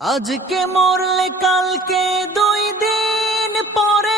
আজকে মরলে কালকে দুই দিন কেউ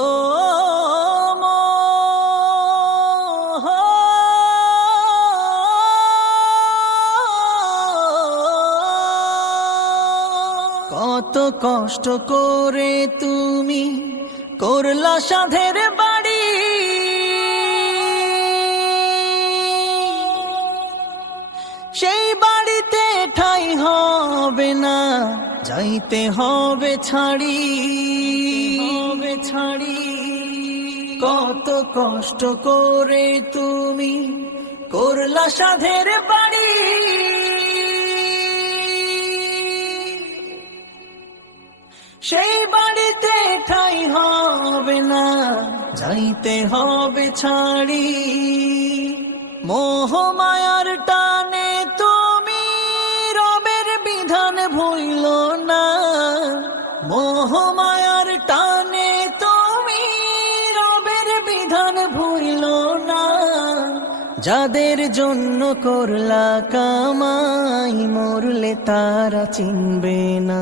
কত কষ্ট করে তুমি করলা সাধের বাড়ি। সেই বাড়িতে ঠাই হবে না, যাইতে হবে ছাড়ি হবে ছাড়ি। কত কষ্ট করে তুমি করলা সাধের বাড়ি। সেই বাড়িতে ঠাই হবে না, যাইতে হবে ছাড়ি। মোহ মায়ার টানে তুমি রবের বিধান ভুইল না, মোহ মায়ার টানে তুমি রবের বিধান ভুইল না। যাদের জন্য করলা কামাই, মরলে তারা চিনবে না।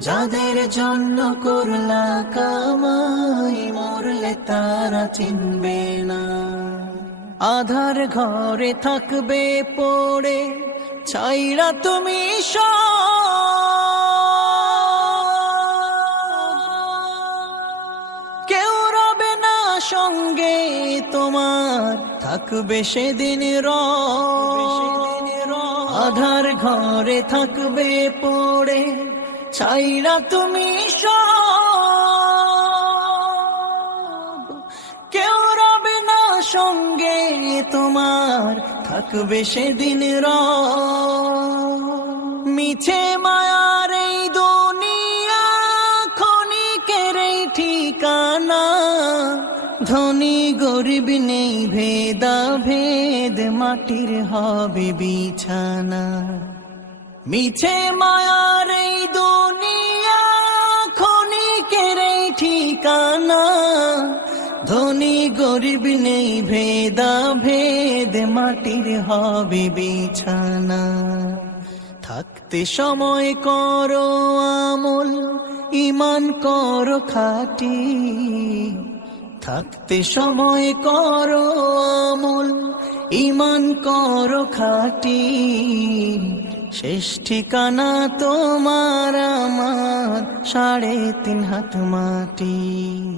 যাদের জন্য করলা কামাই, মরলে তারা চিনবে না আধার ঘরে থাকবে পড়ে, ছাইরা তুমি। কেউ রবে না সঙ্গে তোমার, থাকবে সেদিন র আধার ঘরে থাকবে পড়ে ছাইরা তুমি কেউ রবে না সঙ্গে তোমার, থাকবে সেদিন র মিছে মায়ার এই দুনিয়া, ক্ষণিকের এই ঠিকানা। ধনী গরিব নেই ভেদা ভেদ মাটির হবে বিছানা। মিছে মায়ার এই দুনিয়া গরিব নেই ভেদা ভেদ মাটির হবে বিছানা। থাকতে সময় করো আমল ইমান করো খাটি। থাকতে সময় করো আমল ইমান করো খাটি। শেষ ঠিকানা তোমার আমার, সাড়ে তিন হাত মাটি।